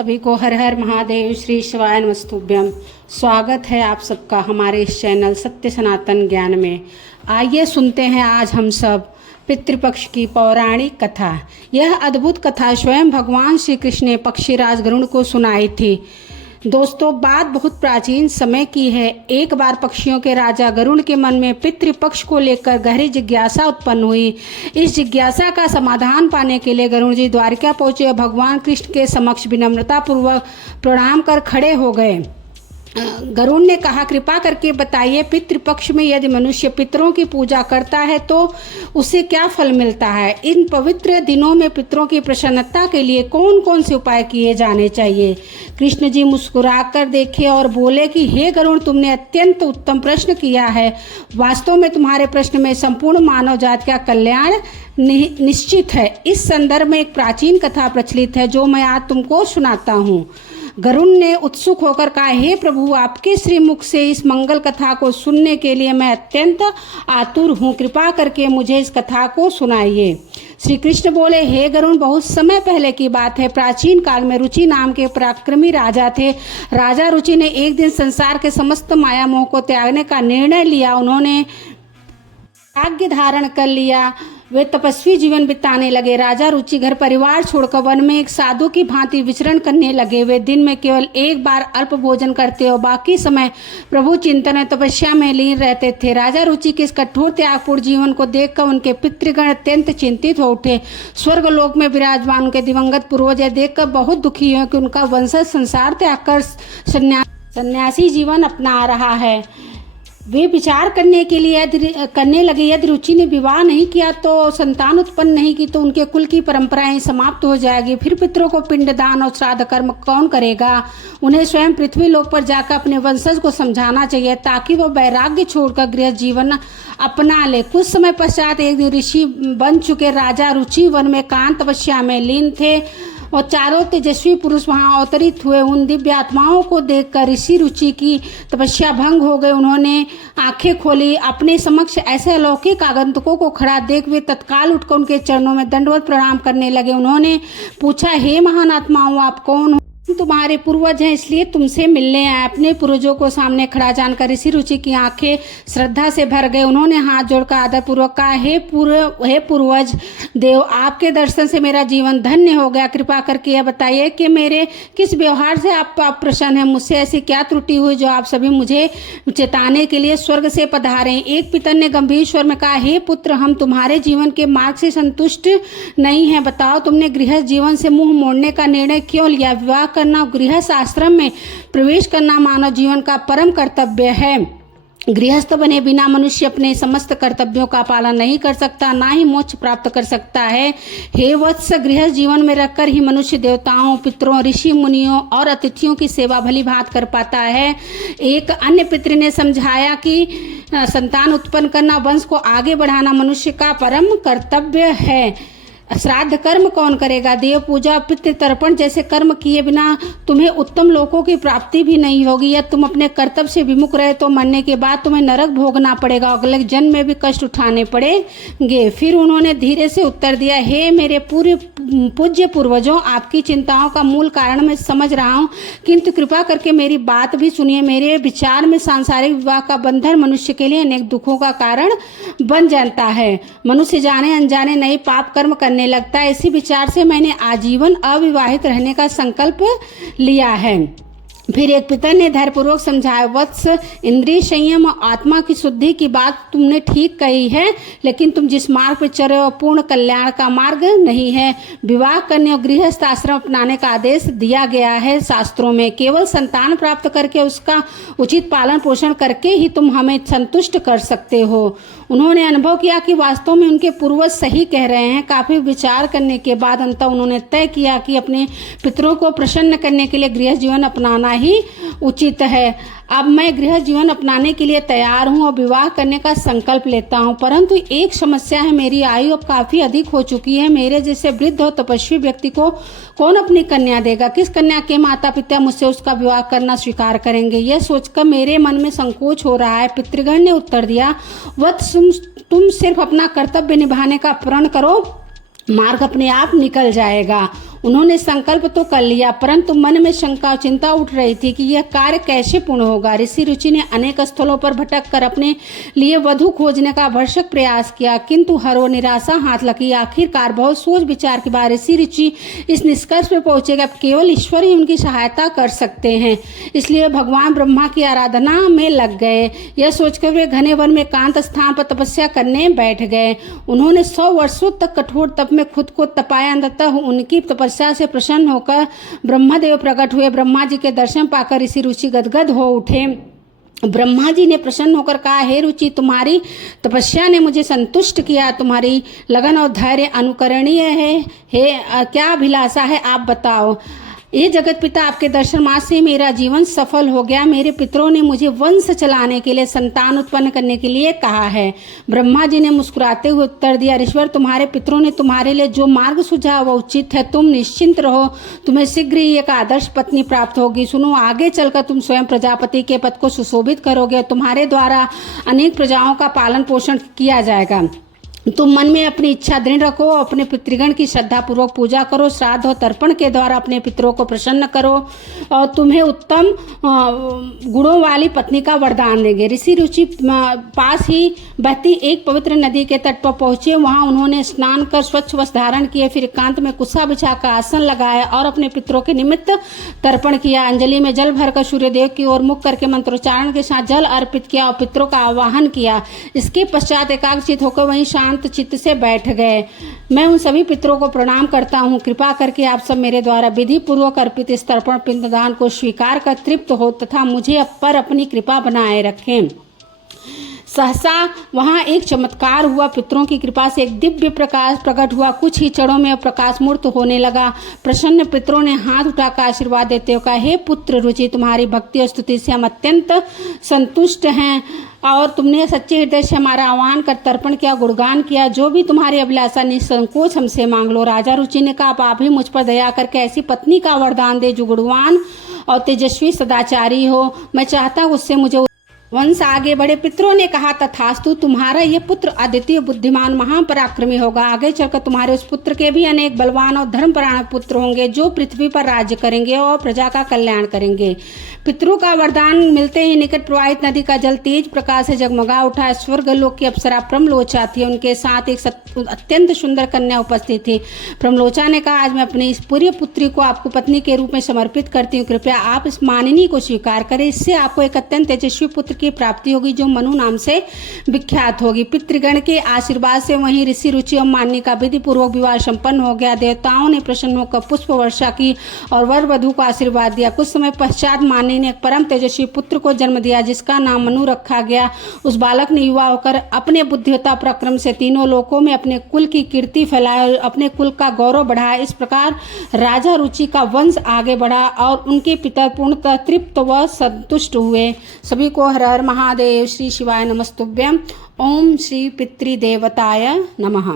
सभी को हर हर महादेव, श्री शिवाय नमस्तुभ्यम। स्वागत है आप सबका हमारे इस चैनल सत्य सनातन ज्ञान में। आइए सुनते हैं आज हम सब पितृपक्ष की पौराणिक कथा। यह अद्भुत कथा स्वयं भगवान श्री कृष्ण ने पक्षीराज गरुड़ को सुनाई थी। दोस्तों, बात बहुत प्राचीन समय की है। एक बार पक्षियों के राजा गरुड़ के मन में पितृपक्ष को लेकर गहरी जिज्ञासा उत्पन्न हुई। इस जिज्ञासा का समाधान पाने के लिए गरुड़ जी द्वारिका पहुंचे और भगवान कृष्ण के समक्ष विनम्रता पूर्वक प्रणाम कर खड़े हो गए। गरुड़ ने कहा, कृपा करके बताइए, पितृपक्ष में यदि मनुष्य पितरों की पूजा करता है तो उसे क्या फल मिलता है? इन पवित्र दिनों में पितरों की प्रसन्नता के लिए कौन कौन से उपाय किए जाने चाहिए? कृष्ण जी मुस्कुराकर देखे और बोले कि हे गरुड़, तुमने अत्यंत उत्तम प्रश्न किया है। वास्तव में तुम्हारे प्रश्न में संपूर्ण मानव जाति का कल्याण निश्चित है। इस संदर्भ में एक प्राचीन कथा प्रचलित है जो मैं आज तुमको सुनाता हूँ। गरुड़ ने उत्सुक होकर कहा, हे प्रभु, आपके श्रीमुख से इस मंगल कथा को सुनने के लिए मैं अत्यंत आतुर हूँ। कृपा करके मुझे इस कथा को सुनाइए। श्री कृष्ण बोले, हे गरुड़, बहुत समय पहले की बात है। प्राचीन काल में रुचि नाम के पराक्रमी राजा थे। राजा रुचि ने एक दिन संसार के समस्त माया मोह को त्यागने का निर्णय लिया। उन्होंने आज्ञा धारण कर लिया। वे तपस्वी जीवन बिताने लगे। राजा रुचि घर परिवार छोड़कर वन में एक साधु की भांति विचरण करने लगे। वे दिन में केवल एक बार अल्प भोजन करते और बाकी समय प्रभु चिंतन और तपस्या में लीन रहते थे। राजा रुचि के इस कठोर त्यागपूर्ण जीवन को देखकर उनके पितृगण अत्यंत चिंतित हो उठे। स्वर्ग लोक में विराजमान उनके दिवंगत पूर्वज देखकर बहुत दुखी हुए कि उनका वंशज संसार त्याग कर सन्यासी जीवन अपना रहा है। वे विचार करने लगे, यदि रुचि ने विवाह नहीं किया तो संतान उत्पन्न नहीं की तो उनके कुल की परंपराएं समाप्त हो जाएगी। फिर पितरों को पिंडदान और श्राद्ध कर्म कौन करेगा? उन्हें स्वयं पृथ्वी लोक पर जाकर अपने वंशज को समझाना चाहिए ताकि वो वैराग्य छोड़कर गृह जीवन अपना ले। कुछ समय पश्चात एक दिन ऋषि बन चुके राजा रुचि वन में एकांत तपस्या में लीन थे और चारों तेजस्वी पुरुष वहां अवतरित हुए। उन दिव्य आत्माओं को देखकर ऋषि रुचि की तपस्या भंग हो गई। उन्होंने आंखें खोली। अपने समक्ष ऐसे अलौकिक आगंतुकों को खड़ा देख वे तत्काल उठकर उनके चरणों में दंडवत प्रणाम करने लगे। उन्होंने पूछा, हे महान आत्माओं, आप कौन हो? तुम्हारे पूर्वज हैं, इसलिए तुमसे मिलने आए। अपने पूर्वजों को सामने खड़ा जानकर ऋषि रुचि की आंखें श्रद्धा से भर गए। उन्होंने हाथ जोड़कर आदर पूर्वक कहा, हे पूर्वज देव, आपके दर्शन से मेरा जीवन धन्य हो गया। कृपा करके यह बताइए कि मेरे किस व्यवहार से आप प्रसन्न हैं? मुझसे ऐसी क्या त्रुटि हुई जो आप सभी मुझे चेताने के लिए स्वर्ग से पधारे? एक पिता ने गंभीर स्वर में कहा, हे पुत्र, हम तुम्हारे जीवन के मार्ग से संतुष्ट नहीं हैं। बताओ, तुमने गृहस्थ जीवन से मुंह मोड़ने का निर्णय क्यों लिया? विवाह करना, गृहस्थ आश्रम में प्रवेश करना मानव जीवन का परम कर्तव्य है। गृहस्थ बने बिना मनुष्य अपने समस्त कर्तव्यों का पालन नहीं कर सकता, ना ही मोक्ष प्राप्त कर सकता है। हे वत्स, गृहस्थ जीवन में रहकर ही मनुष्य देवताओं, पितरों, ऋषि मुनियों और अतिथियों की सेवा भली भांत कर पाता है। एक अन्य पितृ ने समझाया कि संतान उत्पन्न करना, वंश को आगे बढ़ाना मनुष्य का परम कर्तव्य है। श्राद्ध कर्म कौन करेगा? देव पूजा, पितृ तर्पण जैसे कर्म किए बिना तुम्हें उत्तम लोकों की प्राप्ति भी नहीं होगी। यदि तुम अपने कर्तव्य से विमुख रहे तो मरने के बाद तुम्हें नरक भोगना पड़ेगा, अगले जन्म में भी कष्ट उठाने पड़ेंगे। फिर उन्होंने धीरे से उत्तर दिया, हे मेरे पूज्य पूर्वजों, आपकी चिंताओं का मूल कारण मैं समझ रहा हूँ, किंतु कृपा करके मेरी बात भी सुनिए। मेरे विचार में सांसारिक विवाह का बंधन मनुष्य के लिए अनेक दुखों का कारण बन जाता है। मनुष्य जाने अनजाने नए पाप कर्म करने लगता है। इसी विचार से मैंने आजीवन अविवाहित रहने का संकल्प लिया है। फिर एक पिता ने धैर्यपूर्वक समझाया, वत्स, इंद्रिय संयम और आत्मा की शुद्धि की बात तुमने ठीक कही है, लेकिन तुम जिस मार्ग पर चल रहे हो पूर्ण कल्याण का मार्ग नहीं है। विवाह करने और गृहस्थ आश्रम अपनाने का आदेश दिया गया है शास्त्रों में। केवल संतान प्राप्त करके उसका उचित पालन पोषण करके ही तुम हमें संतुष्ट कर सकते हो। उन्होंने अनुभव किया कि वास्तव में उनके पूर्वज सही कह रहे हैं। काफी विचार करने के बाद अंततः उन्होंने तय किया कि अपने पितरों को प्रसन्न करने के लिए गृहस्थ जीवन अपनाना ही उचित है। अब मैं गृह जीवन अपनाने के लिए तैयार हूँ और विवाह करने का संकल्प लेता हूँ, परंतु एक समस्या है, मेरी आयु अब काफी अधिक हो चुकी है। मेरे जैसे वृद्ध और तपस्वी व्यक्ति को कौन अपनी कन्या देगा? किस कन्या के माता पिता मुझसे उसका विवाह करना स्वीकार करेंगे? यह सोचकर मेरे मन में संकोच हो रहा है। पितृगण ने उत्तर दिया, वत्स, तुम सिर्फ अपना कर्तव्य निभाने का प्रण करो, मार्ग अपने आप निकल जाएगा। उन्होंने संकल्प तो कर लिया, परंतु मन में शंका चिंता उठ रही थी कि यह कार्य कैसे पूर्ण होगा। ऋषि रुचि ने अनेक स्थलों पर भटक कर अपने लिए वधु खोजने का भरसक प्रयास किया, किंतु हर वो निराशा हाथ लगी। आखिरकार बहुत सोच विचार के बाद ऋषि रुचि इस निष्कर्ष पर पहुंचे कि अब केवल ईश्वर ही उनकी सहायता कर सकते हैं। इसलिए भगवान ब्रह्मा की आराधना में लग गए। यह सोचकर वे घने वन में एकांत स्थान पर तपस्या करने बैठ गए। उन्होंने 100 वर्षों तक कठोर तप में खुद को तपाया। अंततः उनकी तपस्या से प्रसन्न होकर ब्रह्मदेव प्रकट हुए। ब्रह्मा जी के दर्शन पाकर ऋषि रुचि गदगद हो उठे। ब्रह्मा जी ने प्रसन्न होकर कहा, हे रुचि, तुम्हारी तपस्या ने मुझे संतुष्ट किया। तुम्हारी लगन और धैर्य अनुकरणीय है। क्या अभिलाषा है, आप बताओ। ये जगत पिता, आपके दर्शन मात्र से मेरा जीवन सफल हो गया। मेरे पितरों ने मुझे वंश चलाने के लिए, संतान उत्पन्न करने के लिए कहा है। ब्रह्मा जी ने मुस्कुराते हुए उत्तर दिया, ऋषिवर, तुम्हारे पितरों ने तुम्हारे लिए जो मार्ग सुझा वह उचित है। तुम निश्चिंत रहो, तुम्हें शीघ्र ही एक आदर्श पत्नी प्राप्त होगी। सुनो, आगे चलकर तुम स्वयं प्रजापति के पद को सुशोभित करोगे। तुम्हारे द्वारा अनेक प्रजाओं का पालन पोषण किया जाएगा। तुम मन में अपनी इच्छा दृढ़ रखो, अपने पितृगण की श्रद्धा पूर्वक पूजा करो, श्राद्ध और तर्पण के द्वारा अपने पितरों को प्रसन्न करो और तुम्हें उत्तम गुणों वाली पत्नी का वरदान देंगे। ऋषि रुचि पास ही बहती एक पवित्र नदी के तट पर पहुंचे। वहां उन्होंने स्नान कर स्वच्छ वस्त्र धारण किए, फिर एकांत में कुस्सा बिछाकर आसन लगाया और अपने पितरों के निमित्त तर्पण किया। अंजलि में जल भरकर सूर्यदेव की ओर मुख करके मंत्रोच्चारण के साथ जल अर्पित किया और पितरों का आवाहन किया। इसके पश्चात एकाग्रचित होकर वहीं शांत चित्त से बैठ गए। मैं उन सभी पितरों को प्रणाम करता हूँ। कृपा करके आप सब मेरे द्वारा विधि पूर्वक अर्पित इस तर्पण पिंडदान को स्वीकार कर तृप्त हो तथा मुझे पर अपनी कृपा बनाए रखें। सहसा वहां एक चमत्कार हुआ। पितरों की कृपा से एक दिव्य प्रकाश प्रकट हुआ। कुछ ही क्षणों में प्रकाश मूर्त होने लगा। प्रसन्न पितरों ने हाथ उठाकर आशीर्वाद देते हुए कहा, हे पुत्र रुचि, तुम्हारी भक्ति और स्तुति से हम अत्यंत संतुष्ट हैं और तुमने सच्चे हृदय से हमारा आह्वान कर तर्पण किया, गुणगान किया। जो भी तुम्हारी अभिलाषा निसंकोच हमसे मांग लो। राजा रुचि ने कहा, आप भी मुझ पर दया करके ऐसी पत्नी का वरदान दे जो गुणवान और तेजस्वी सदाचारी हो। मैं चाहता हूँ उससे मुझे वंश आगे बढ़े। पितरों ने कहा, तथास्तु, तुम्हारा ये पुत्र अद्वितीय बुद्धिमान महापराक्रमी होगा। आगे चलकर तुम्हारे उस पुत्र के भी अनेक बलवान और धर्मपरायण पुत्र होंगे जो पृथ्वी पर राज्य करेंगे और प्रजा का कल्याण करेंगे। पितरों का वरदान मिलते ही निकट प्रवाहित नदी का जल तेज प्रकाश से जगमगा उठा। स्वर्गलोक की अप्सरा प्रमलोचा थी। उनके साथ एक अत्यंत सुंदर कन्या उपस्थित थी। प्रमलोचा ने कहा, आज मैं अपनी इस पूरी पुत्री को आपको पत्नी के रूप में समर्पित करती हूँ। कृपया आप इस मानिनी को स्वीकार करें। इससे आपको एक अत्यंत तेजस्वी पुत्र की प्राप्ति होगी जो मनु नाम से विख्यात होगी। पितृगण के आशीर्वाद से वहीं ऋषि रुचि और मानिनी का विधि पूर्वक विवाह संपन्न हो गया। देवताओं ने प्रसन्न होकर पुष्प वर्षा की और वर वधु को आशीर्वाद दिया। कुछ समय पश्चात मानिनी ने एक परम तेजस्वी पुत्र को जन्म दिया जिसका नाम मनु रखा गया। उस बालक ने युवा होकर अपने बुद्धिमत्ता पराक्रम से तीनों लोकों में अपने कुल की कीर्ति फैलाया और अपने कुल का गौरव बढ़ाया। इस प्रकार राजा रुचि का वंश आगे बढ़ा और उनके पिता पूर्णतः तृप्त व संतुष्ट हुए। सभी को हर हर महादेव। श्री शिवाय नमस्तुभ्यं। ओम श्री पितृदेवताय नमः।